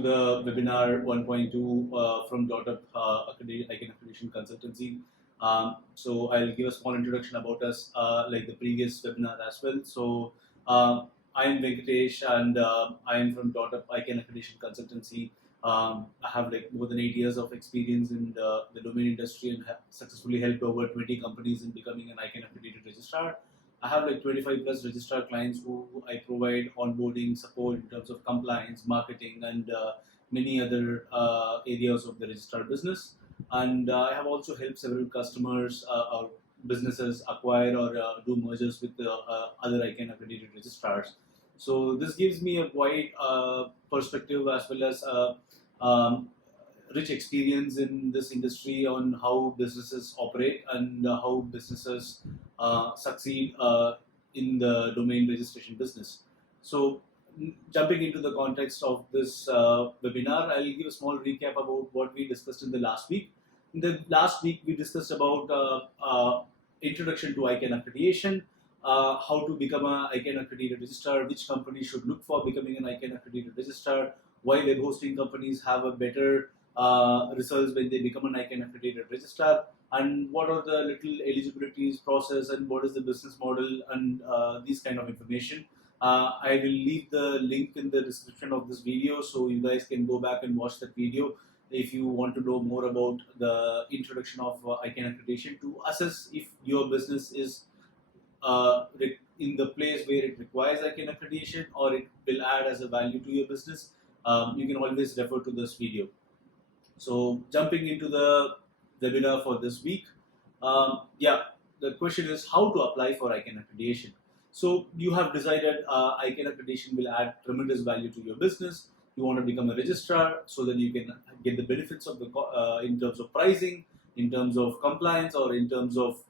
to the webinar 1.2 from Dot-Up ICANN Accreditation Consultancy. So I'll give a small introduction about us, like the previous webinar as well. So I'm Venkatesh, and I'm from Dot-Up ICANN Accreditation Consultancy. I have like more than 8 years of experience in the domain industry and have successfully helped over 20 companies in becoming an ICANN accredited registrar. I have like 25 plus registrar clients who I provide onboarding support in terms of compliance, marketing, and many other areas of the registrar business. And I have also helped several customers or businesses acquire or do mergers with other ICANN accredited registrars. So this gives me a wide perspective as well as um, rich experience in this industry on how businesses operate and how businesses succeed in the domain registration business. So, jumping into the context of this webinar, I'll give a small recap about what we discussed in the last week. In the last week, we discussed about introduction to ICANN accreditation, how to become an ICANN accredited registrar, which companies should look for becoming an ICANN accredited registrar, why web hosting companies have a better results when they become an ICANN accredited registrar, and what are the little eligibilities process and what is the business model and these kind of information. I will leave the link in the description of this video so you guys can go back and watch that video if you want to know more about the introduction of ICANN accreditation to assess if your business is in the place where it requires ICANN accreditation or it will add as a value to your business. You can always refer to this video. So jumping into the webinar for this week, the question is how to apply for ICANN accreditation. So you have decided ICANN accreditation will add tremendous value to your business. You want to become a registrar so that you can get the benefits of the in terms of pricing, in terms of compliance, or in terms of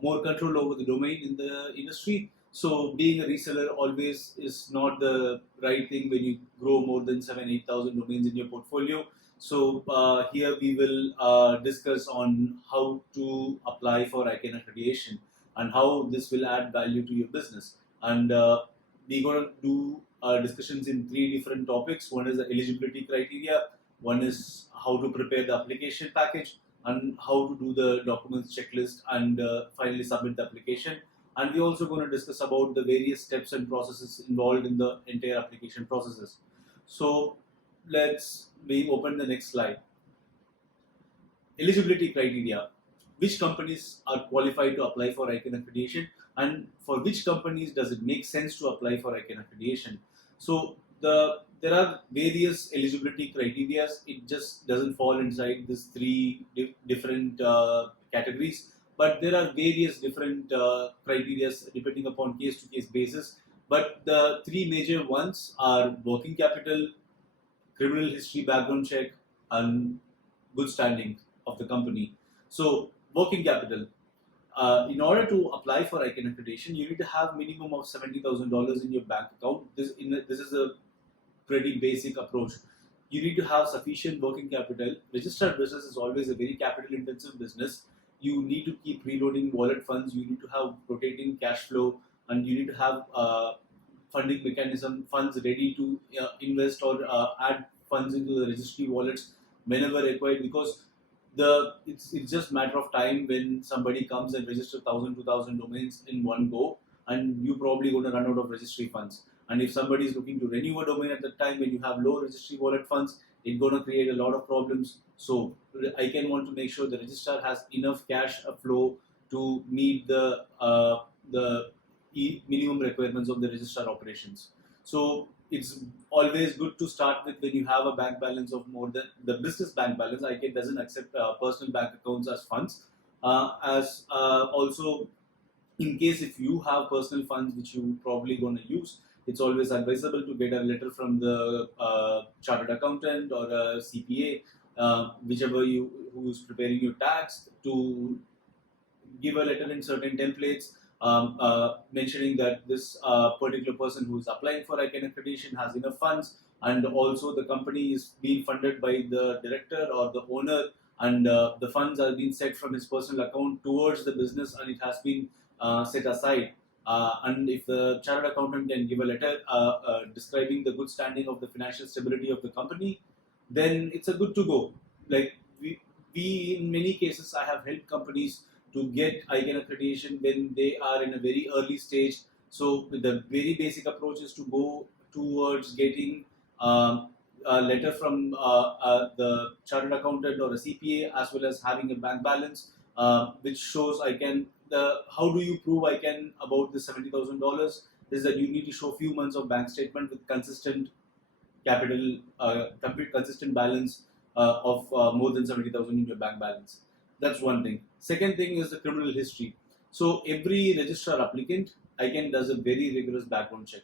more control over the domain in the industry. So being a reseller always is not the right thing when you grow more than 7,000-8,000 domains in your portfolio. So here we will discuss on how to apply for ICANN accreditation and how this will add value to your business. And we're going to do discussions in 3 different topics. One is the eligibility criteria, one is how to prepare the application package, and how to do the documents checklist and finally submit the application. And we're also going to discuss about the various steps and processes involved in the entire application processes. So we open the next slide. Eligibility criteria. Which companies are qualified to apply for ICANN accreditation, and for which companies does it make sense to apply for ICANN accreditation? So there are various eligibility criteria. It just doesn't fall inside these 3 different categories, but there are various different criteria depending upon case-to-case basis. But the 3 major ones are working capital, criminal history background check, and good standing of the company. So working capital. In order to apply for ICANN accreditation, you need to have minimum of $70,000 in your bank account. This is a pretty basic approach. You need to have sufficient working capital. Registered business is always a very capital intensive business. You need to keep reloading wallet funds. You need to have rotating cash flow, and you need to have funding mechanism, funds ready to invest or add funds into the registry wallets whenever required, because it's just matter of time when somebody comes and registers 1,000-2,000 domains in one go, and you probably going to run out of registry funds. And if somebody is looking to renew a domain at that time when you have low registry wallet funds, it's going to create a lot of problems. So ICANN want to make sure the registrar has enough cash flow to meet the minimum requirements of the registrar operations. So it's always good to start with when you have a bank balance of more than the business bank balance. ICANN doesn't accept personal bank accounts as funds. Also, in case if you have personal funds which you probably going to use, it's always advisable to get a letter from the chartered accountant or a CPA, whichever who's preparing your tax, to give a letter in certain templates mentioning that this particular person who is applying for ICANN accreditation has enough funds, and also the company is being funded by the director or the owner, and the funds are being set from his personal account towards the business, and it has been set aside. and if the chartered accountant can give a letter describing the good standing of the financial stability of the company, then it's a good to go. Like we in many cases, I have helped companies to get ICANN accreditation when they are in a very early stage. So the very basic approach is to go towards getting a letter from the chartered accountant or a CPA, as well as having a bank balance which shows how do you prove ICANN about the $70,000 is that you need to show few months of bank statement with consistent capital, consistent balance of more than 70,000 in your bank balance. That's one thing. Second thing is the criminal history. So every registrar applicant, ICANN does a very rigorous background check.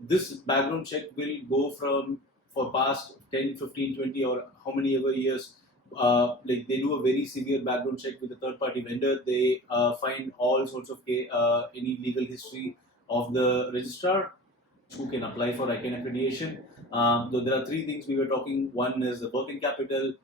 This background check will go from for past 10, 15, 20 or how many ever years. Like they do a very severe background check with a third party vendor. They find all sorts of any legal history of the registrar who can apply for ICANN accreditation. So there are three things we were talking. One is the working capital,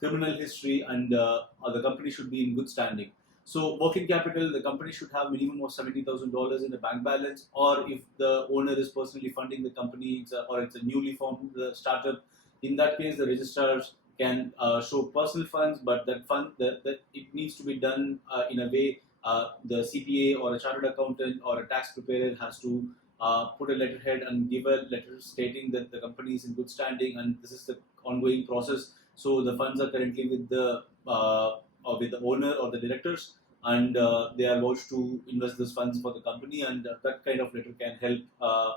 criminal history, and the company should be in good standing. So working capital, the company should have minimum of $70,000 in the bank balance, or if the owner is personally funding the company, or it's a newly formed startup, in that case the registrars can show personal funds, but that fund that it needs to be done in a way the CPA or a chartered accountant or a tax preparer has to put a letterhead and give a letter stating that the company is in good standing and this is the ongoing process. So the funds are currently with the owner or the directors, and they are vouched to invest those funds for the company, and that kind of letter can help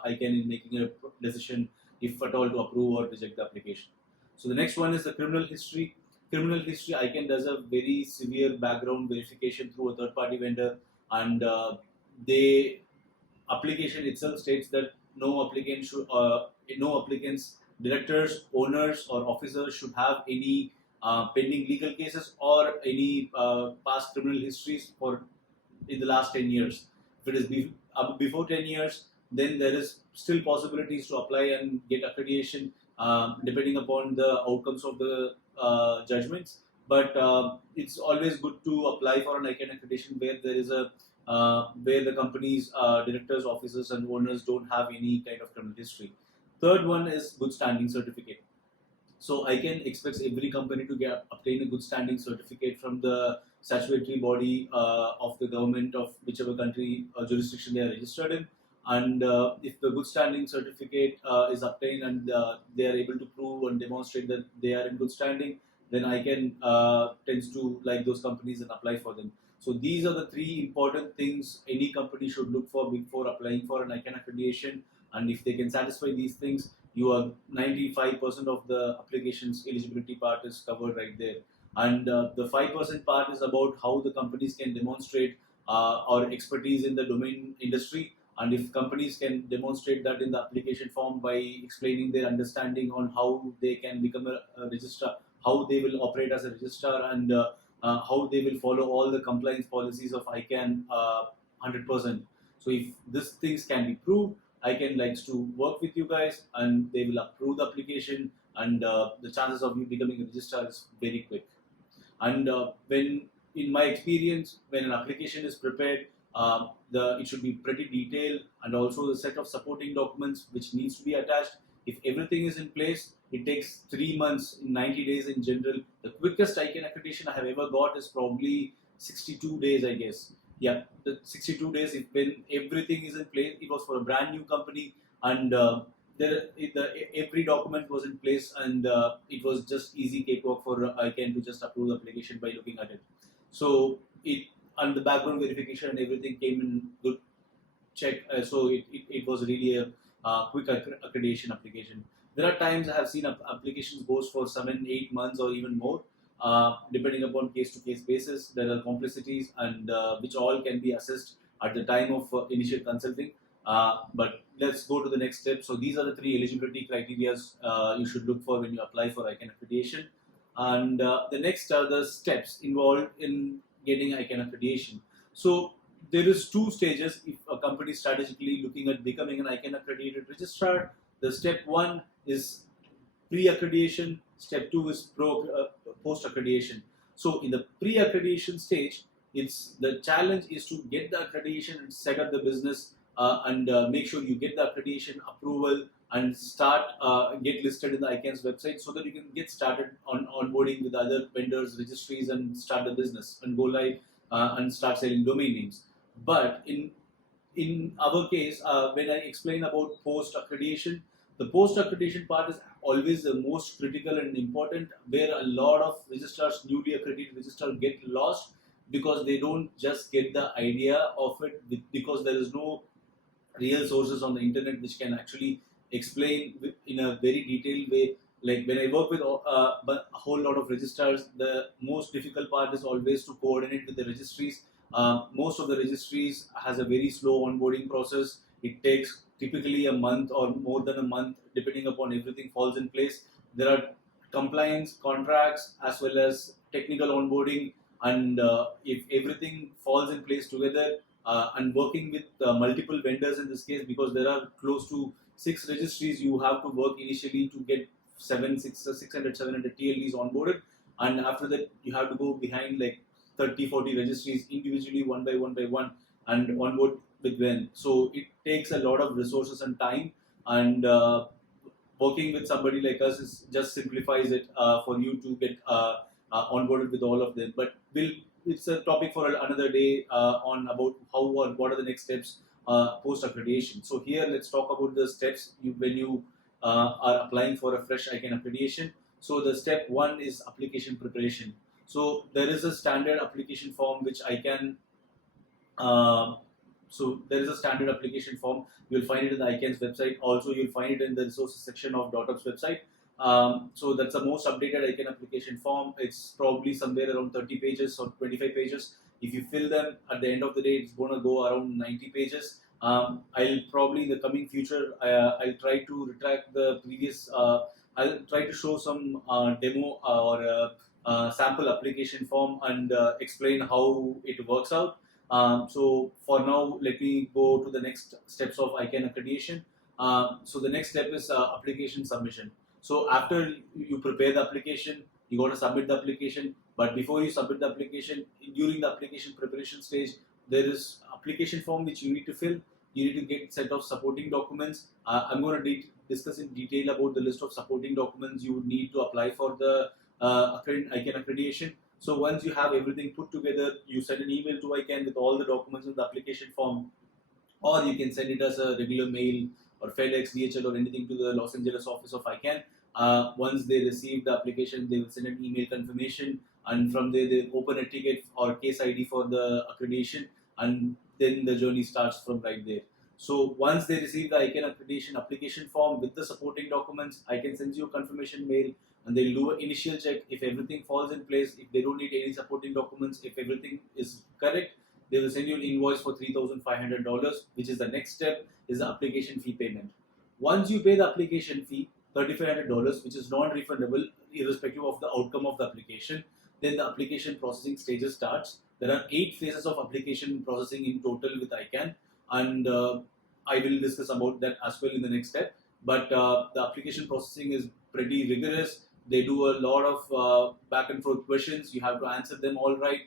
ICANN in making a decision if at all to approve or reject the application. So the next one is the criminal history. Criminal history, ICANN does a very severe background verification through a third party vendor, and they application itself states that no applicants, directors, owners, or officers should have any pending legal cases or any past criminal histories for in the last 10 years. If it is before 10 years, then there is still possibilities to apply and get accreditation depending upon the outcomes of the judgments. But it's always good to apply for an ICANN accreditation where there is where the company's directors, officers, and owners don't have any kind of criminal history. Third one is good standing certificate. So ICANN expects every company to obtain a good standing certificate from the statutory body of the government of whichever country or jurisdiction they are registered in. And if the good standing certificate is obtained and they are able to prove and demonstrate that they are in good standing, then ICANN tends to like those companies and apply for them. So these are the three important things any company should look for before applying for an ICANN accreditation. And if they can satisfy these things, you are 95% of the application's eligibility part is covered right there. And the 5% part is about how the companies can demonstrate or expertise in the domain industry. And if companies can demonstrate that in the application form by explaining their understanding on how they can become a registrar, how they will operate as a registrar, and how they will follow all the compliance policies of ICANN 100%. So if these things can be proved, ICANN likes to work with you guys and they will approve the application, and the chances of you becoming a registrar is very quick. And when, in my experience, when an application is prepared, it should be pretty detailed, and also the set of supporting documents which needs to be attached. If everything is in place, it takes 3 months, 90 days in general. The quickest ICANN accreditation I have ever got is probably 62 days, I guess. Yeah, the 62 days, when everything is in place. It was for a brand new company, and every document was in place, and it was just easy cakewalk for ICANN to just approve the application by looking at it. So and the background verification and everything came in good check. So it was really a quick accreditation application. There are times I have seen applications goes for 7-8 months or even more, depending upon case-to-case basis. There are complexities, and which all can be assessed at the time of initial consulting. But let's go to the next step. So these are the 3 eligibility criteria you should look for when you apply for ICANN accreditation. And the next are the steps involved in getting ICANN accreditation. So there is 2 stages if a company is strategically looking at becoming an ICANN accredited registrar. The step 1 is pre-accreditation, step 2 is post-accreditation. So in the pre-accreditation stage, It's the challenge is to get the accreditation and set up the business and make sure you get the accreditation approval and start get listed in the ICANN's website so that you can get started on onboarding with other vendors, registries, and start the business and go live and start selling domain names. But in our case, when I explain about post accreditation, the post accreditation part is always the most critical and important, where a lot of registrars, newly accredited registrars, get lost because they don't just get the idea of it, because there is no real sources on the internet which can actually explain in a very detailed way. Like when I work with a whole lot of registrars, the most difficult part is always to coordinate with the registries. Most of the registries has a very slow onboarding process. It takes typically a month or more than a month, depending upon everything falls in place. There are compliance contracts as well as technical onboarding, and if everything falls in place together, and working with multiple vendors in this case, because there are close to 6 registries you have to work initially to get 600 700 TLDs onboarded, and after that you have to go behind like 30-40 registries individually one by one and onboard with them. So it takes a lot of resources and time, and working with somebody like us is just simplifies it for you to get onboarded with all of them. But it's a topic for another day on about how or what are the next steps post accreditation. So here let's talk about the steps when you are applying for a fresh ICANN accreditation. So the step 1 is application preparation. So there is a standard application form which ICANN so there is a standard application form. You'll find it in the ICANN's website. Also, you'll find it in the resources section of .up's website. So that's the most updated ICANN application form. It's probably somewhere around 30 pages or 25 pages. If you fill them at the end of the day, it's going to go around 90 pages. I'll probably in the coming future, I'll try to retract the previous. I'll try to show some demo or sample application form and explain how it works out. So for now, let me go to the next steps of ICANN accreditation. So the next step is application submission. So after you prepare the application, you got to submit the application. But before you submit the application, during the application preparation stage, there is application form which you need to fill. You need to get set of supporting documents. I'm going to discuss in detail about the list of supporting documents you would need to apply for the ICANN accreditation. So once you have everything put together, you send an email to ICANN with all the documents in the application form, or you can send it as a regular mail or FedEx, DHL, or anything to the Los Angeles office of ICANN. Once they receive the application, they will send an email confirmation, and from there they open a ticket or case ID for the accreditation, and then the journey starts from right there. So once they receive the ICANN accreditation application form with the supporting documents, ICANN sends you a confirmation mail, and they'll do an initial check. If everything falls in place, if they don't need any supporting documents, if everything is correct, they will send you an invoice for $3,500, which is the next step, is the application fee payment. Once you pay the application fee, $3,500, which is non-refundable irrespective of the outcome of the application, then the application processing stages starts. There are 8 phases of application processing in total with ICANN, and I will discuss about that as well in the next step. But the application processing is pretty rigorous. They do a lot of back and forth questions. You have to answer them all right.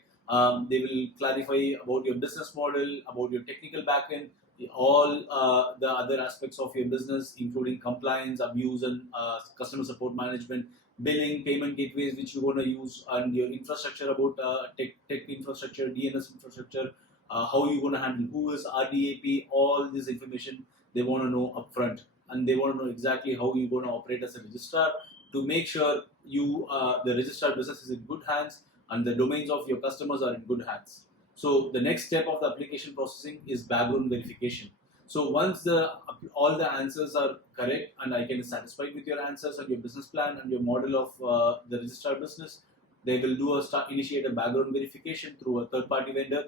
They will clarify about your business model, about your technical backend, all the other aspects of your business, including compliance, abuse, and customer support management, billing, payment gateways which you want to use, and your infrastructure about tech infrastructure, DNS infrastructure, how you want to handle, who is RDAP, all this information they want to know upfront, and they want to know exactly how you're going to operate as a registrar to make sure you the registrar business is in good hands and the domains of your customers are in good hands. So the next step of the application processing is background verification. So once all the answers are correct and ICANN is satisfied with your answers and your business plan and your model of the registrar business, they will initiate a background verification through a third-party vendor.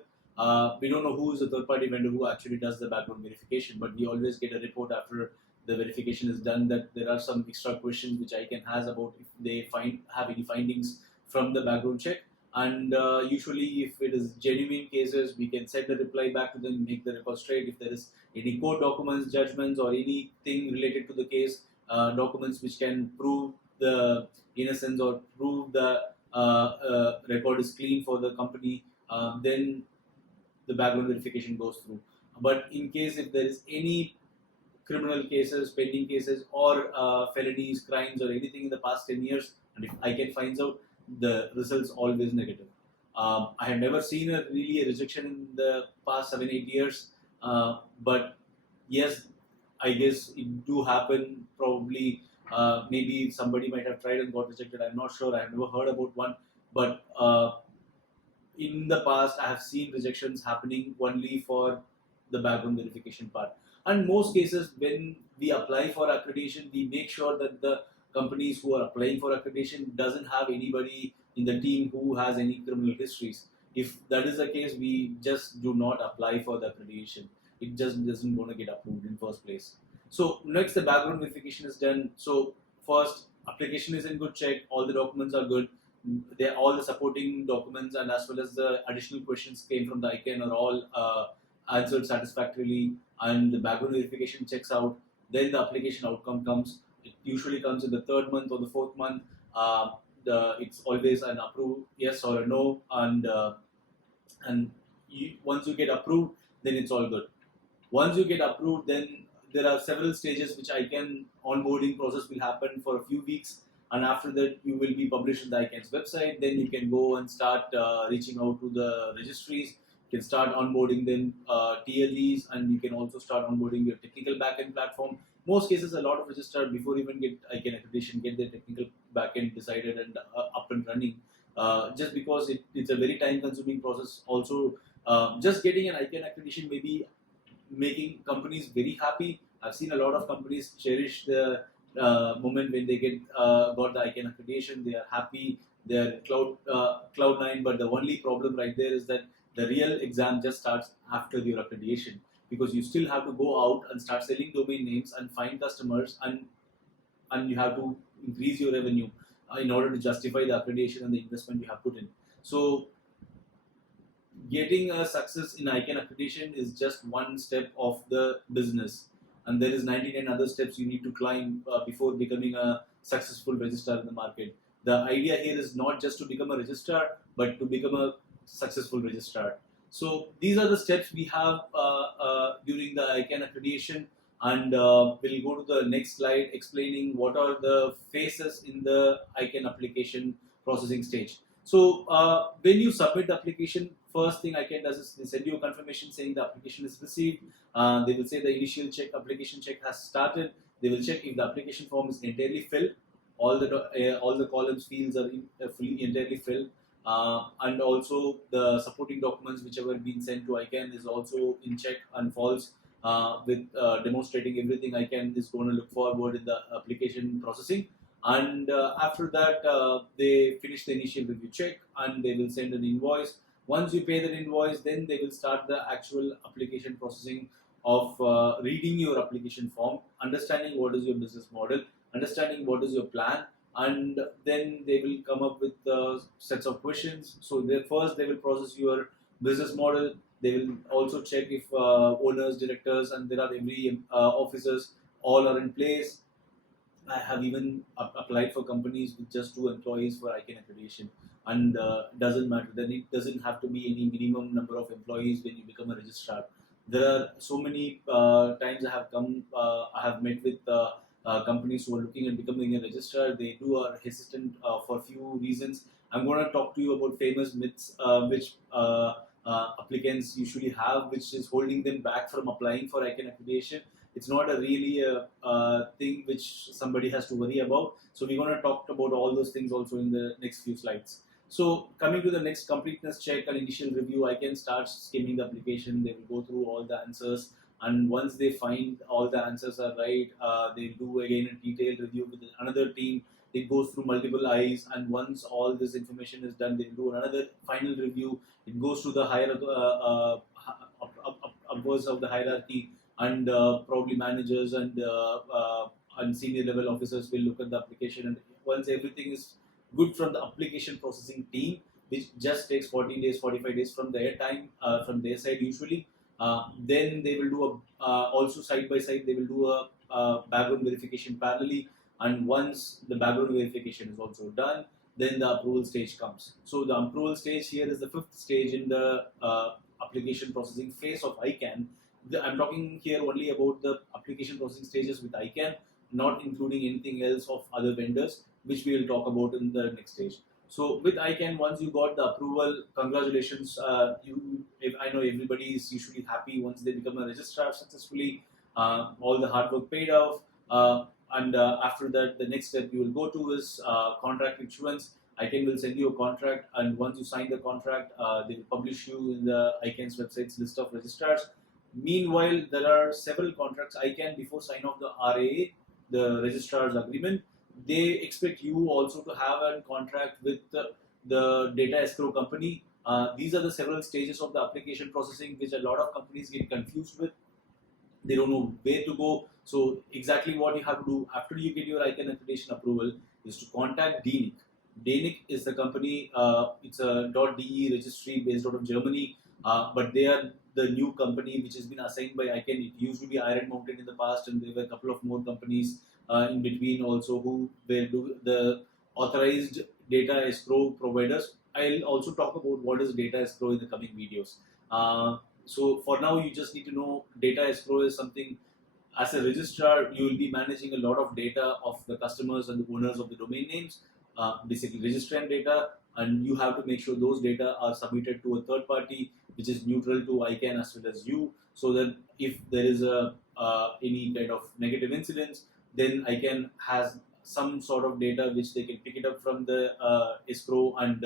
We don't know who is the third-party vendor who actually does the background verification, but we always get a report after the verification is done that there are some extra questions which ICANN has about if they have any findings from the background check. And usually, if it is genuine cases, we can send a reply back to them, make the record straight. If there is any court documents, judgments, or anything related to the case, documents which can prove the innocence or prove the record is clean for the company, then the background verification goes through. But in case if there is any criminal cases, pending cases, or felonies, crimes, or anything in the past 10 years, and if ICANN finds out, the results always negative. I have never seen really a rejection in the past 7-8 years, but yes, I guess it do happen. Probably, maybe somebody might have tried and got rejected. I'm not sure. I have never heard about one, but in the past, I have seen rejections happening only for the background verification part. And most cases, when we apply for accreditation, we make sure that the companies who are applying for accreditation doesn't have anybody in the team who has any criminal histories. If that is the case, we just do not apply for the accreditation. It just doesn't going to get approved in first place. So next, the background verification is done. So first, application is in good check. All the documents are good. All the supporting documents and as well as the additional questions came from the ICANN are all answered satisfactorily, and the background verification checks out. Then the application outcome comes. It usually comes in the third month or the fourth month. It's always an approve yes or a no, and once you get approved, then it's all good. Once you get approved, then there are several stages which ICANN onboarding process will happen for a few weeks, and after that you will be published on the ICANN's website. Then you can go and start reaching out to the registries. You can start onboarding them TLEs, and you can also start onboarding your technical backend platform. Most cases, a lot of registrars before even get ICANN accreditation get their technical backend decided and up and running. Just because it's a very time-consuming process. Also, just getting an ICANN accreditation may be making companies very happy. I've seen a lot of companies cherish the moment when they got the ICANN accreditation. They are happy. They are cloud nine. But the only problem right there is that the real exam just starts after your accreditation, because you still have to go out and start selling domain names and find customers, and you have to increase your revenue in order to justify the accreditation and the investment you have put in. So getting a success in ICANN accreditation is just one step of the business, and there is 99 other steps you need to climb before becoming a successful registrar in the market. The idea here is not just to become a registrar, but to become a successful registrar. So these are the steps we have during the ICANN accreditation, and we'll go to the next slide explaining what are the phases in the ICANN application processing stage. So when you submit the application, first thing ICANN does is they send you a confirmation saying the application is received. They will say the initial application check has started. They will check if the application form is entirely filled. All the columns, fields are fully entirely filled. And also the supporting documents whichever been sent to ICANN is also in check and false, with demonstrating everything ICANN is going to look forward in the application processing. And after that, they finish the initial review check and they will send an invoice. Once you pay that invoice, then they will start the actual application processing of reading your application form, understanding what is your business model, understanding what is your plan, and then they will come up with sets of questions. So first they will process your business model. They will also check if owners, directors, and there are every officers all are in place. I have even applied for companies with just 2 employees for ICANN accreditation, and doesn't matter. Then it doesn't have to be any minimum number of employees when you become a registrar. There are so many times I have met with companies who are looking at becoming a registrar. They are hesitant for a few reasons. I'm going to talk to you about famous myths which applicants usually have, which is holding them back from applying for ICANN accreditation. It's not a really thing which somebody has to worry about. So we're going to talk about all those things also in the next few slides. So coming to the next completeness check and initial review, ICANN starts skimming the application. They will go through all the answers, and once they find all the answers are right, they do again a detailed review with another team. It goes through multiple eyes, and once all this information is done, they do another final review. It goes to the higher upwards of the hierarchy, and probably managers and senior level officers will look at the application. And once everything is good from the application processing team, which just takes 14 days, 45 days from their time, from their side usually, then they will do also side by side, they will do a background verification parallelly. And once the background verification is also done, then the approval stage comes. So the approval stage here is the fifth stage in the application processing phase of ICANN. I'm talking here only about the application processing stages with ICANN, not including anything else of other vendors, which we will talk about in the next stage. So with ICANN, once you got the approval, congratulations. I know everybody is usually happy once they become a registrar successfully. All the hard work paid off. And after that, the next step you will go to is contract issuance. ICANN will send you a contract, and once you sign the contract, they will publish you in the ICANN's website's list of registrars. Meanwhile, there are several contracts. ICANN, before sign off the RAA, the registrar's agreement, they expect you also to have a contract with the data escrow company. These are the several stages of the application processing which a lot of companies get confused with. They don't know where to go. So exactly what you have to do after you get your ICANN accreditation approval is to contact DNIC. DNIC is the company, it's a .de registry based out of Germany, but they are the new company which has been assigned by ICANN. It used to be Iron Mountain in the past, and there were a couple of more companies in between also who were the authorized data escrow providers. I'll also talk about what is data escrow in the coming videos. So for now, you just need to know data escrow is something. As a registrar, you will be managing a lot of data of the customers and the owners of the domain names, basically registrant data, and you have to make sure those data are submitted to a third party which is neutral to ICANN as well as you, so that if there is any kind of negative incidents, then ICANN has some sort of data which they can pick it up from the escrow and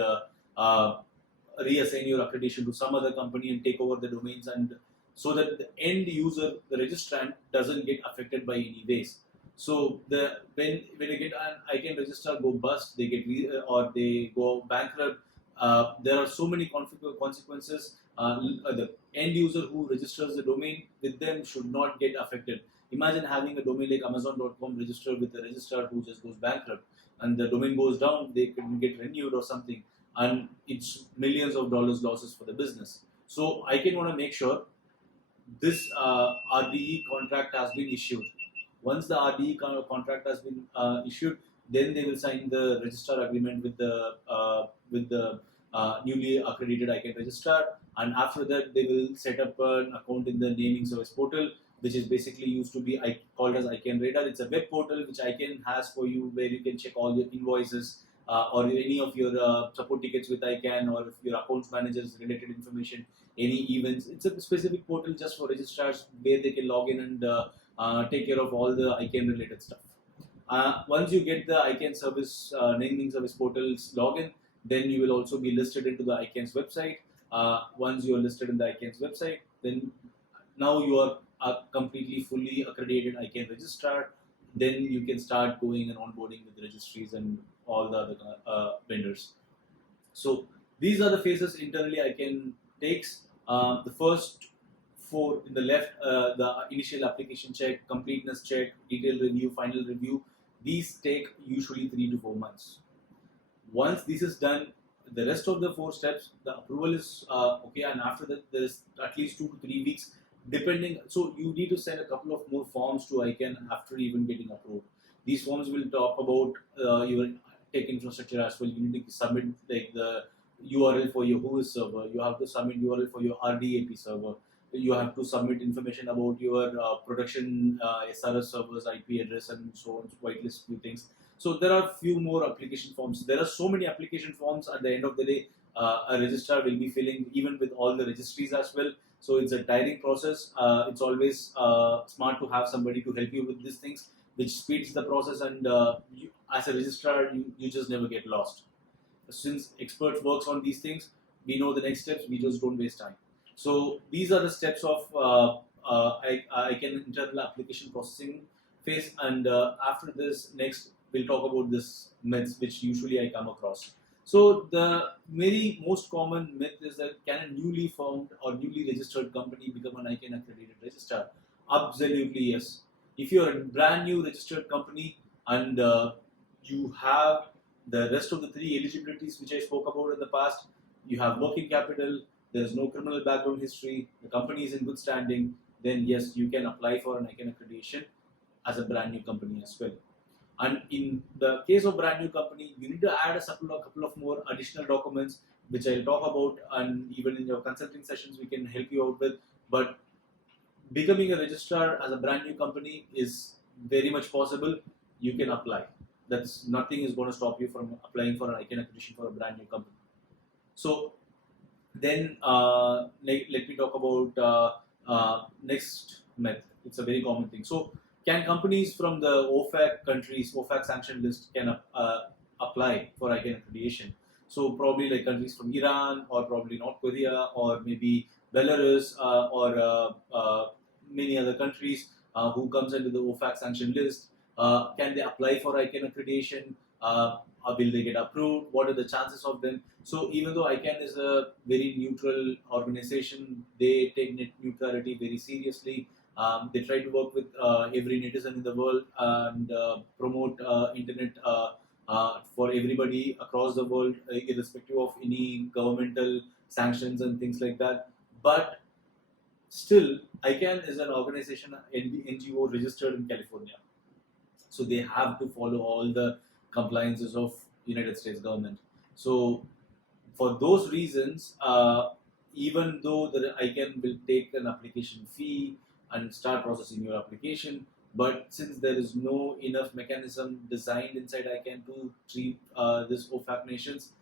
reassign your accreditation to some other company and take over the domains, and so that the end user, the registrant, doesn't get affected by any ways. So when they get an ICANN registrar go bust, they get or they go bankrupt, there are so many consequences. The end user who registers the domain with them should not get affected. Imagine having a domain like Amazon.com registered with a registrar who just goes bankrupt, and the domain goes down, they couldn't get renewed or something, and it's millions of dollars losses for the business. So ICANN want to make sure this RDE contract has been issued. Once the RDE contract has been issued, then they will sign the registrar agreement with the newly accredited ICANN registrar, and after that they will set up an account in the naming service portal, which is basically used to be called as ICANN Radar. It's a web portal which ICANN has for you, where you can check all your invoices or any of your support tickets with ICANN, or if your accounts managers related information, any events. It's a specific portal just for registrars where they can log in and take care of all the ICANN related stuff. Once you get the ICANN service naming service portal's login, then you will also be listed into the ICANN's website. Once you are listed in the ICANN's website, then now you are a completely fully accredited ICANN registrar. Then you can start going and onboarding with registries and all the other vendors. So these are the phases internally ICANN takes. The first four in the left, the initial application check, completeness check, detailed review, final review, these take usually 3 to 4 months. Once this is done, the rest of the 4 steps, the approval is okay, and after that there is at least 2 to 3 weeks depending. So you need to send a couple of more forms to ICANN after even getting approved. These forms will talk about your tech infrastructure as well. You need to submit like the URL for your Whois server. You have to submit URL for your RDAP server. You have to submit information about your production SRS servers, IP address, and so on. Whitelist few things. So there are few more application forms. There are so many application forms. At the end of the day, a registrar will be filling even with all the registries as well. So it's a tiring process. It's always smart to have somebody to help you with these things, which speeds the process, and you, as a registrar, you just never get lost. Since experts works on these things, we know the next steps, we just don't waste time. So these are the steps of ICANN internal application processing phase, and after this, next we'll talk about this myths which usually I come across. So the very most common myth is that can a newly formed or newly registered company become an ICANN accredited registrar? Absolutely yes. If you're a brand new registered company and you have the rest of the 3 eligibilities which I spoke about in the past, you have working capital, there's no criminal background history, the company is in good standing, then yes, you can apply for an ICANN accreditation as a brand new company as well. And in the case of brand new company, you need to add a couple of more additional documents, which I'll talk about, and even in your consulting sessions, we can help you out with. But becoming a registrar as a brand new company is very much possible. You can apply. That's nothing is going to stop you from applying for an ICANN accreditation for a brand new company. So then let me talk about next method. It's a very common thing. So can companies from the OFAC countries, OFAC sanctioned list can apply for ICANN accreditation? So probably like countries from Iran or probably North Korea or maybe Belarus or many other countries who comes into the OFAC sanctioned list. Can they apply for ICANN accreditation? Will they get approved? What are the chances of them? So even though ICANN is a very neutral organization, they take net neutrality very seriously. They try to work with every netizen in the world and promote internet for everybody across the world, irrespective of any governmental sanctions and things like that. But still, ICANN is an organization, NGO registered in California. So they have to follow all the compliances of United States government. So for those reasons, even though the ICANN will take an application fee and start processing your application, but since there is no enough mechanism designed inside ICANN to treat this OFAC nations,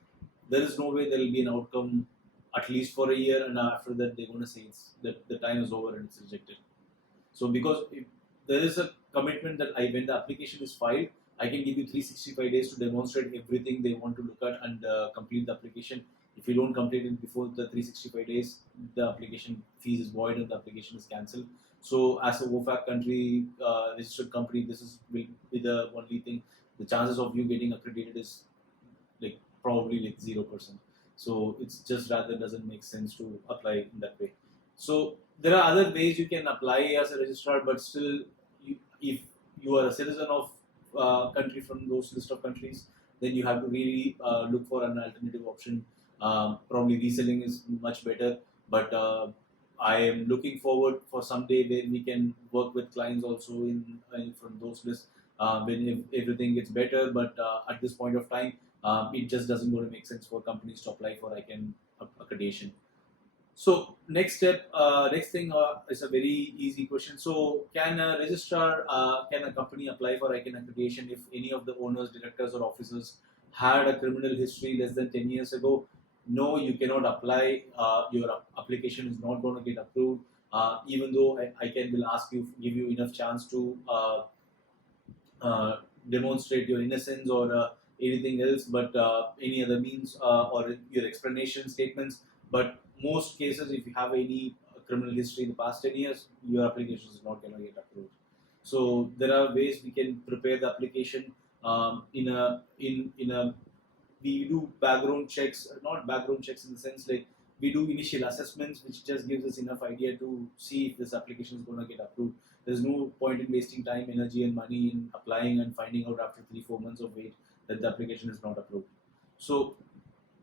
there is no way there will be an outcome at least for a year, and after that they're going to say that the time is over and it's rejected. So because if there is a commitment that when the application is filed, I can give you 365 days to demonstrate everything they want to look at and complete the application. If you don't complete it before the 365 days, the application fees is void and the application is cancelled. So as a OFAC country registered company, this will be the only thing. The chances of you getting accredited is like probably like 0%. So it's just rather doesn't make sense to apply in that way. So there are other ways you can apply as a registrar, but still, if you are a citizen of country from those list of countries, then you have to really look for an alternative option. Probably reselling is much better, but I am looking forward for someday where we can work with clients also in from those lists when everything gets better. But at this point of time, it just doesn't going to make sense for companies to apply for ICANN accreditation. So next thing is a very easy question. So can a registrar, can a company apply for ICANN accreditation if any of the owners, directors or officers had a criminal history less than 10 years ago? No, you cannot apply. Your application is not going to get approved. Even though ICANN will give you enough chance to demonstrate your innocence or anything else, but any other means or your explanation statements. But most cases, if you have any criminal history in the past 10 years, your application is not going to get approved. So there are ways we can prepare the application we do background checks, not background checks in the sense like we do initial assessments, which just gives us enough idea to see if this application is going to get approved. There's no point in wasting time, energy, and money in applying and finding out after 3-4 months of wait that the application is not approved. So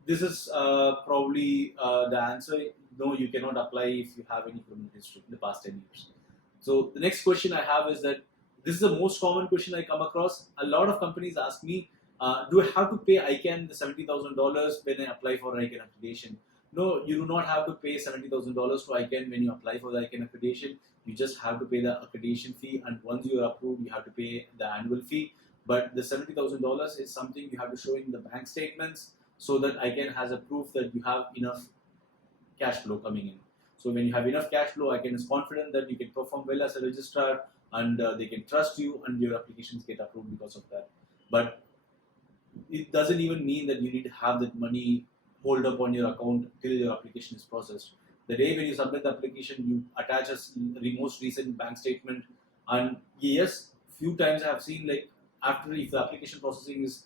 this is probably the answer. No, you cannot apply if you have any criminal history in the past 10 years. So the next question I have is that this is the most common question I come across. A lot of companies ask me, do I have to pay ICANN the $70,000 when I apply for ICANN accreditation? No, you do not have to pay $70,000 to ICANN when you apply for the ICANN accreditation. You just have to pay the accreditation fee, and once you are approved, you have to pay the annual fee. But the $70,000 is something you have to show in the bank statements so that ICANN has a proof that you have enough cash flow coming in. So when you have enough cash flow, ICANN is confident that you can perform well as a registrar and they can trust you and your applications get approved because of that. But it doesn't even mean that you need to have that money hold up on your account till your application is processed. The day when you submit the application, you attach a most recent bank statement. And yes, few times I have seen like after if the application processing is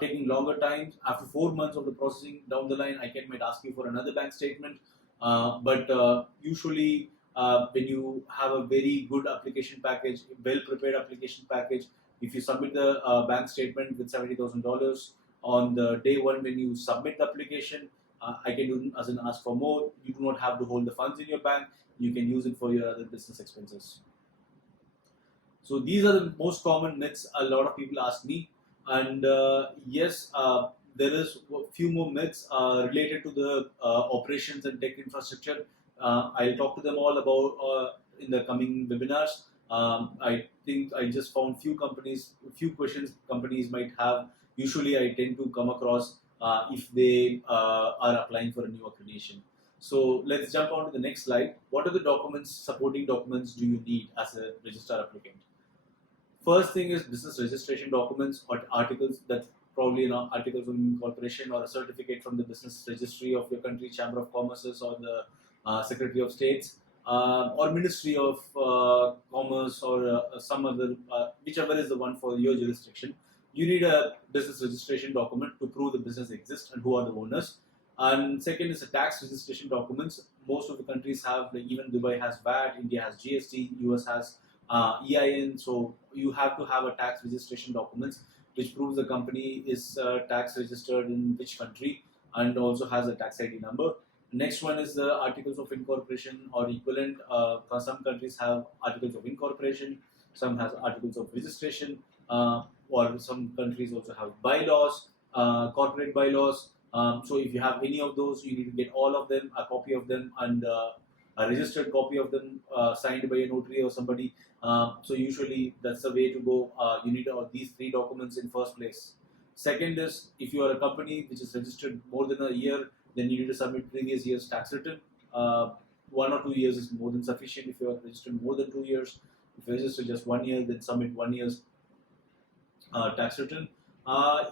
taking longer time, after 4 months of the processing down the line, ICANN might ask you for another bank statement. But usually when you have a very good application package, well prepared application package, if you submit the bank statement with $70,000 on the day one when you submit the application, ICANN doesn't ask for more. You do not have to hold the funds in your bank. You can use it for your other business expenses. So these are the most common myths a lot of people ask me, and yes, there is a few more myths related to the operations and tech infrastructure. I'll talk to them all about in the coming webinars. I think I just found few questions companies might have. Usually, I tend to come across if they are applying for a new accreditation. So let's jump on to the next slide. What are the supporting documents do you need as a registrar applicant? First thing is business registration documents or articles, that probably an articles of incorporation or a certificate from the business registry of your country, Chamber of Commerce or the Secretary of States, or Ministry of Commerce or some other, whichever is the one for your jurisdiction. You need a business registration document to prove the business exists and who are the owners. And second is the tax registration documents. Most of the countries have, like even Dubai has VAT, India has GST, US has EIN. So you have to have a tax registration documents which proves the company is tax registered in which country and also has a tax ID number. Next one is the articles of incorporation or equivalent. Some countries have articles of incorporation, some has articles of registration, or some countries also have bylaws, corporate bylaws. So if you have any of those, you need to get all of them, a copy of them, and a registered copy of them signed by a notary or somebody. So usually that's the way to go. You need these three documents in first place. Second is if you are a company which is registered more than a year, then you need to submit previous year's tax return. 1 or 2 years is more than sufficient if you are registered more than 2 years. If you register just 1 year, then submit 1 year's tax return.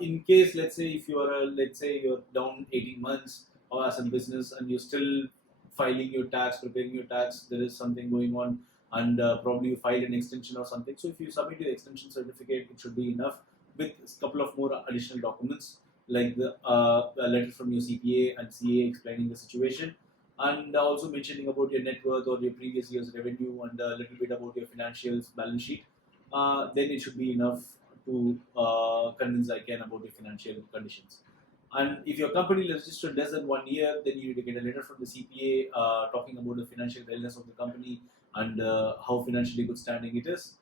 In case, let's say, if you are, let's say, you're down 18 months or as a business and you're still filing your tax, preparing your tax, there is something going on, and probably you filed an extension or something. So if you submit your extension certificate, it should be enough with a couple of more additional documents like the a letter from your CPA and CA explaining the situation, and also mentioning about your net worth or your previous year's revenue and a little bit about your financials balance sheet. Then it should be enough to convince ICANN about your financial conditions. And if your company registered less than 1 year, then you need to get a letter from the CPA talking about the financial wellness of the company and how financially good standing it is.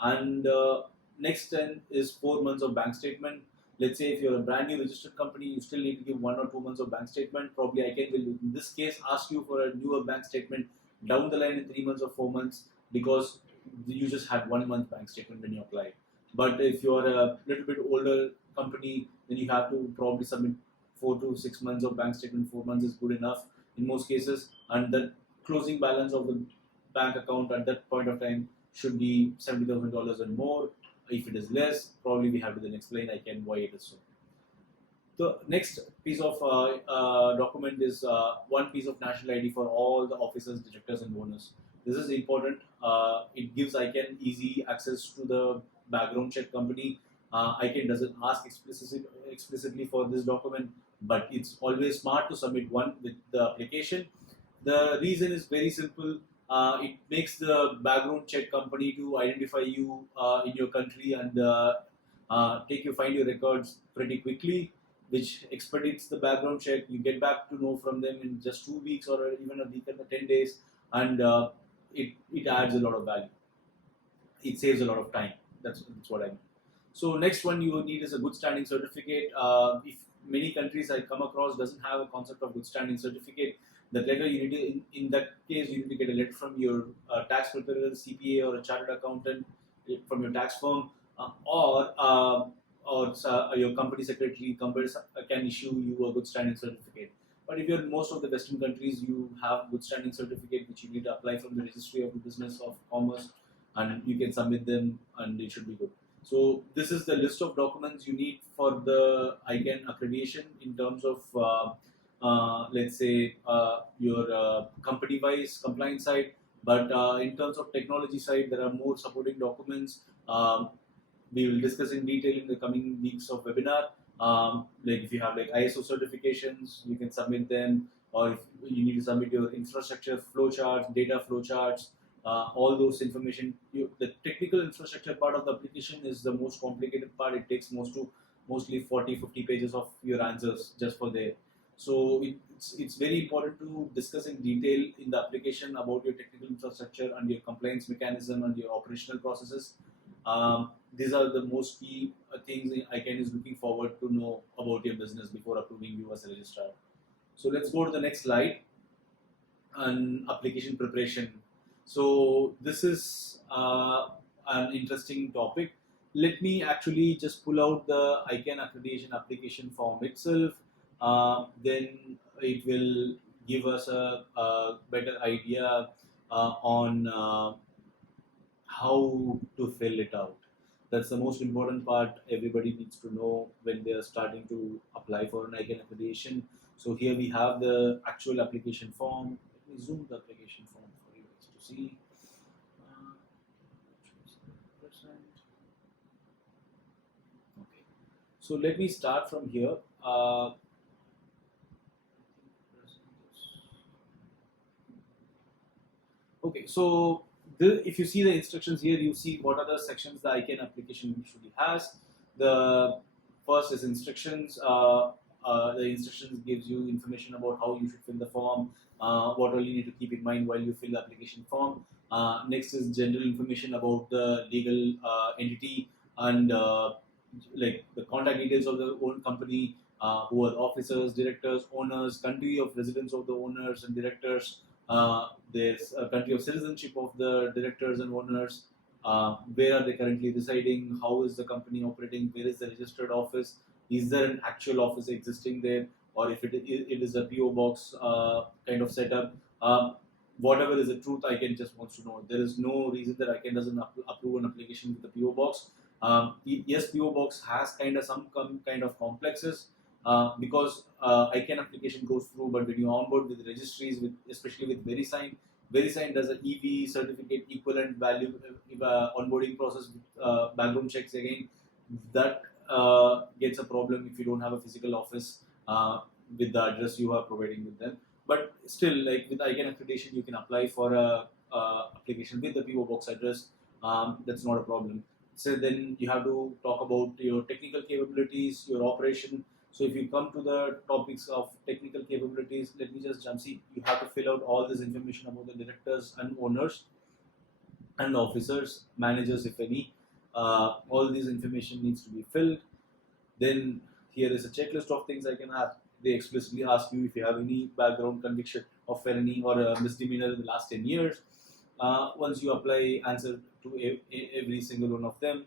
And next then is 4 months of bank statement. Let's say if you're a brand new registered company, you still need to give 1 or 2 months of bank statement. Probably ICANN will, in this case, ask you for a newer bank statement down the line in 3 months or 4 months because you just had 1 month bank statement when you applied. But if you're a little bit older company, then you have to probably submit 4 to 6 months of bank statement. 4 months is good enough in most cases, and the closing balance of the bank account at that point of time should be $70,000 and more. If it is less, probably we have to then explain ICANN why it is so. The next piece of document is one piece of national ID for all the officers, directors, and owners. This is important. It gives ICANN easy access to the background check company. ICANN doesn't ask explicitly for this document, but it's always smart to submit one with the application. The reason is very simple. It makes the background check company to identify you in your country and find your records pretty quickly, which expedites the background check. You get back to know from them in just 2 weeks or even a week and 10 days, and it adds a lot of value. It saves a lot of time. That's what I mean. So next one you need is a good standing certificate. If many countries I come across doesn't have a concept of good standing certificate, that letter you need to, in that case, you need to get a letter from your tax preparer, CPA, or a chartered accountant from your tax firm, or your company secretary can issue you a good standing certificate. But if you're in most of the Western countries, you have good standing certificate which you need to apply from the registry of the business of commerce, and you can submit them, and it should be good. So this is the list of documents you need for the ICANN accreditation in terms of let's say your company-wise compliance side. But in terms of technology side, there are more supporting documents. We will discuss in detail in the coming weeks of webinar. Like if you have like ISO certifications, you can submit them, or if you need to submit your infrastructure flowcharts, data flowcharts, all those information. The technical infrastructure part of the application is the most complicated part. It takes mostly 40-50 pages of your answers just for there. So it's very important to discuss in detail in the application about your technical infrastructure and your compliance mechanism and your operational processes. These are the most key things ICANN is looking forward to know about your business before approving you as a registrar. So let's go to the next slide on application preparation. So this is an interesting topic. Let me actually just pull out the ICANN accreditation application form itself. Then it will give us a better idea on how to fill it out. That's the most important part everybody needs to know when they are starting to apply for an ICANN accreditation. So here we have the actual application form. Let me zoom the application form for you guys to see. Okay. So let me start from here. Okay, so if you see the instructions here, you see what are the sections the ICANN application usually has. The first is instructions. The instructions gives you information about how you should fill the form, what all you need to keep in mind while you fill the application form. Next is general information about the legal entity and like the contact details of the own company, who are officers, directors, owners, country of residence of the owners and directors. There's a country of citizenship of the directors and owners. Where are they currently residing? How is the company operating? Where is the registered office? Is there an actual office existing there? Or if it is a PO box kind of setup? Whatever is the truth, ICANN just wants to know. There is no reason that ICANN doesn't approve an application with the PO box. Yes, PO box has some kind of complexes, because ICANN application goes through, but when you onboard with registries, especially with VeriSign does an EV certificate equivalent value onboarding process with background checks again. That gets a problem if you don't have a physical office with the address you are providing with them. But still, like with ICANN accreditation, you can apply for a application with the PO box address. That's not a problem. So then you have to talk about your technical capabilities, your operation. So if you come to the topics of technical capabilities, let me just jump. See, you have to fill out all this information about the directors and owners and officers, managers, if any. All this information needs to be filled. Then here is a checklist of things I can ask. They explicitly ask you if you have any background conviction of felony or a misdemeanor in the last 10 years. Once you apply, answer to every single one of them.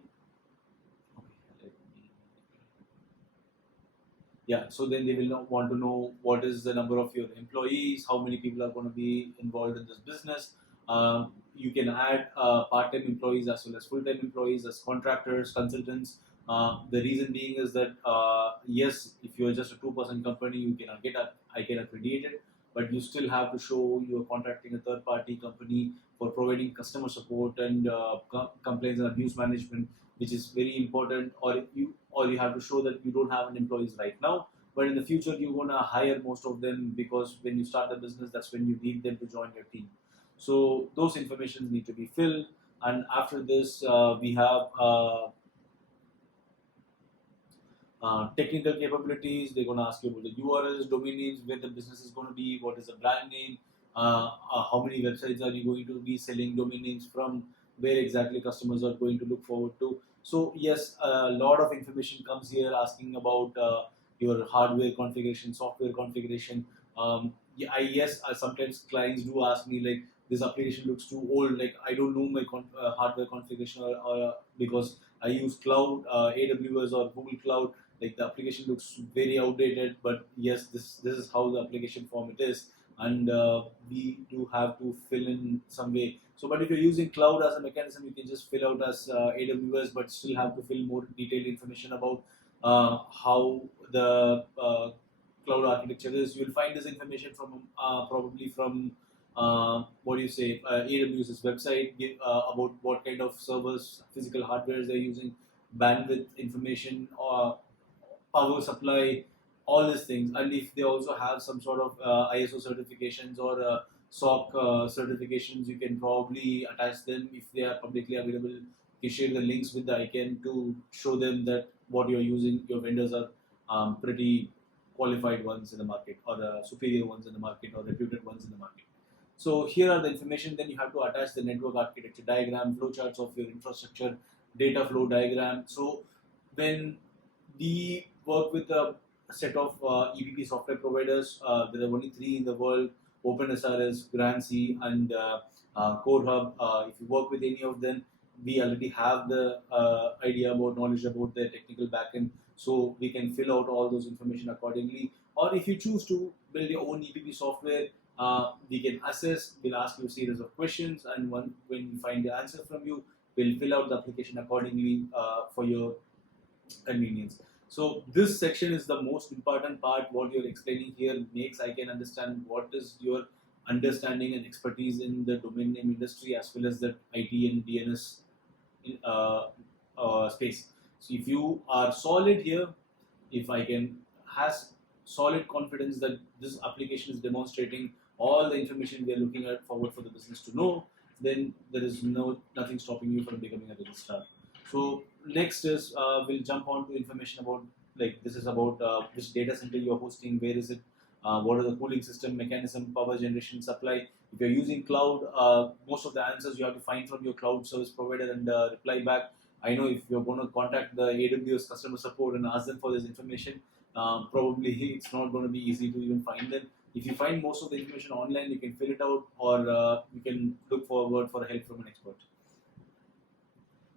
Yeah, so then they will want to know what is the number of your employees, how many people are going to be involved in this business. You can add part-time employees as well as full-time employees as contractors, consultants. The reason being is that yes, if you're just a 2-person company, you cannot get ICANN accredited, but you still have to show you're contracting a third-party company for providing customer support and complaints and abuse management, which is very important. Or you have to show that you don't have any employees right now, but in the future you're gonna hire most of them, because when you start the business, that's when you need them to join your team. So those information need to be filled, and after this we have technical capabilities. They're going to ask you about the URLs, domain names, where the business is going to be, what is the brand name, how many websites are you going to be selling domain names from, where exactly customers are going to look forward to. So yes, a lot of information comes here asking about your hardware configuration, software configuration. Yes, sometimes clients do ask me like, this application looks too old, like I don't know my hardware configuration, or because I use cloud, AWS or Google Cloud, like the application looks very outdated. But yes, this is how the application form it is, and we do have to fill in some way. So but if you're using cloud as a mechanism, you can just fill out as AWS, but still have to fill more detailed information about how the cloud architecture is. You'll find this information from probably from AWS's website, about what kind of servers, physical hardware they're using, bandwidth information, or power supply, all these things. And if they also have some sort of ISO certifications or SOC certifications, you can probably attach them if they are publicly available. You share the links with the ICANN to show them that what you're using, your vendors are pretty qualified ones in the market, or superior ones in the market, or reputed ones in the market. So here are the information. Then you have to attach the network architecture diagram, flowcharts of your infrastructure, data flow diagram. So when we work with a set of EPP software providers, there are only three in the world: OpenSRS, GrandC, and CodeHub. If you work with any of them, we already have the knowledge about the technical backend, so we can fill out all those information accordingly. Or if you choose to build your own EPP software, we can assess. We'll ask you a series of questions, and when we find the answer from you, we'll fill out the application accordingly for your convenience. So this section is the most important part. What you're explaining here makes I can understand what is your understanding and expertise in the domain name industry as well as the IT and DNS space. So if you are solid here, if I can has solid confidence that this application is demonstrating all the information we are looking at forward for the business to know, then there is nothing stopping you from becoming a registrar. So next is we'll jump on to information about, like, this is about which data center you're hosting, where is it, what are the cooling system, mechanism, power generation, supply. If you're using cloud, most of the answers you have to find from your cloud service provider and reply back. I know if you're going to contact the AWS customer support and ask them for this information, probably it's not going to be easy to even find them. If you find most of the information online, you can fill it out, or you can look forward for help from an expert.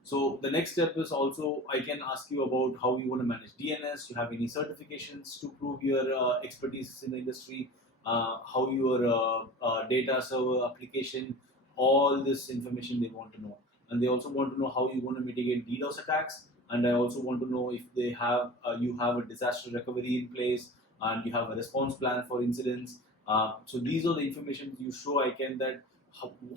So the next step is also I can ask you about how you want to manage DNS. You have any certifications to prove your expertise in the industry, how your data server application, all this information they want to know. And they also want to know how you want to mitigate DDoS attacks. And I also want to know if they have you have a disaster recovery in place and you have a response plan for incidents. So these are the information you show ICANN that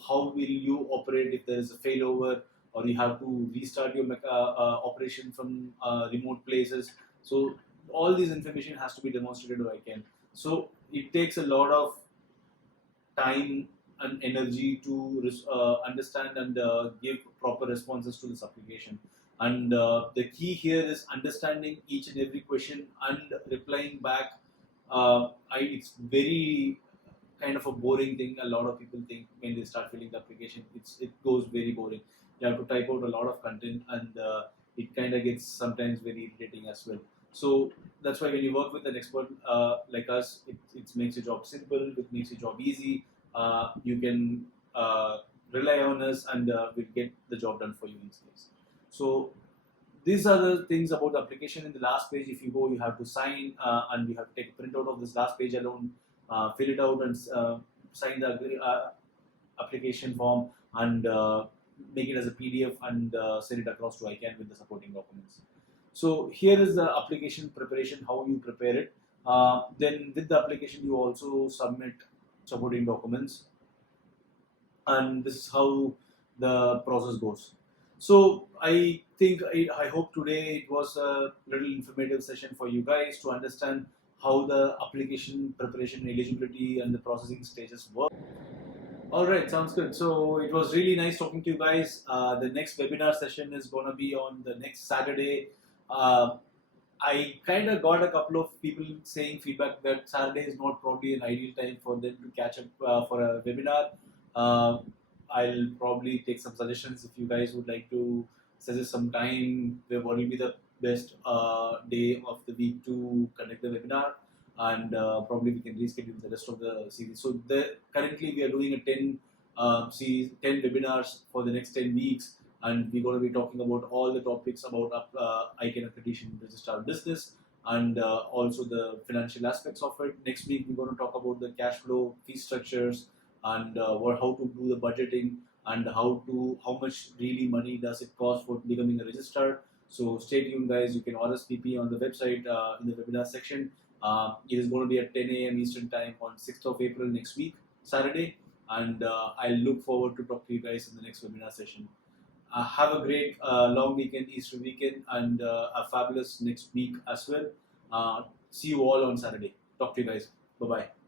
how will you operate if there is a failover, or you have to restart your operation from remote places. So all these information has to be demonstrated to ICANN. So it takes a lot of time and energy to understand and give proper responses to this application. And the key here is understanding each and every question and replying back. It's very kind of a boring thing. A lot of people think when they start filling the application, it goes very boring. You have to type out a lot of content, and it kind of gets sometimes very irritating as well. So that's why when you work with an expert like us, it makes your job simple, it makes your job easy. You can rely on us, and we'll get the job done for you in this case. So these are the things about the application. In the last page, if you go, you have to sign, and you have to take a printout of this last page alone, fill it out, and sign the application form, and make it as a PDF, and send it across to ICANN with the supporting documents. So here is the application preparation, how you prepare it. Then with the application, you also submit supporting documents, and this is how the process goes. So I think I hope today it was a little informative session for you guys to understand how the application preparation, eligibility, and the processing stages work. All right, sounds good. So it was really nice talking to you guys. The next webinar session is going to be on the next Saturday. I kind of got a couple of people saying feedback that Saturday is not probably an ideal time for them to catch up for a webinar. I'll probably take some suggestions if you guys would like to suggest some time where what will be the best day of the week to conduct the webinar, and probably we can reschedule the rest of the series. So currently we are doing a 10 webinars for the next 10 weeks, and we're going to be talking about all the topics about ICANN Accreditation Registrar business, and also the financial aspects of it. Next week we're going to talk about the cash flow, fee structures, and how to do the budgeting, and how much really money does it cost for becoming a registrar. So stay tuned, guys. You can RSVP on the website in the webinar section. It is going to be at 10 a.m. Eastern Time on 6th of April next week, Saturday, and I'll look forward to talk to you guys in the next webinar session. Have a great long weekend, Easter weekend, and a fabulous next week as well. See you all on Saturday. Talk to you guys. Bye-bye.